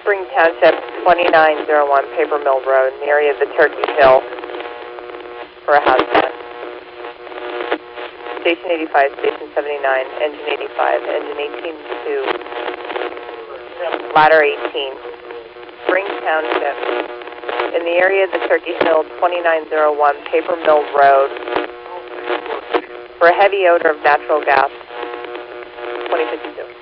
Spring Township, 2901 Paper Mill Road, in the area of the Turkey Hill for a hazmat. Station 85, Station 79, Engine 85, Engine 18 to Ladder 18. Spring Township, in the area of the Turkey Hill, 2901 Paper Mill Road, for a heavy odor of natural gas, 2052.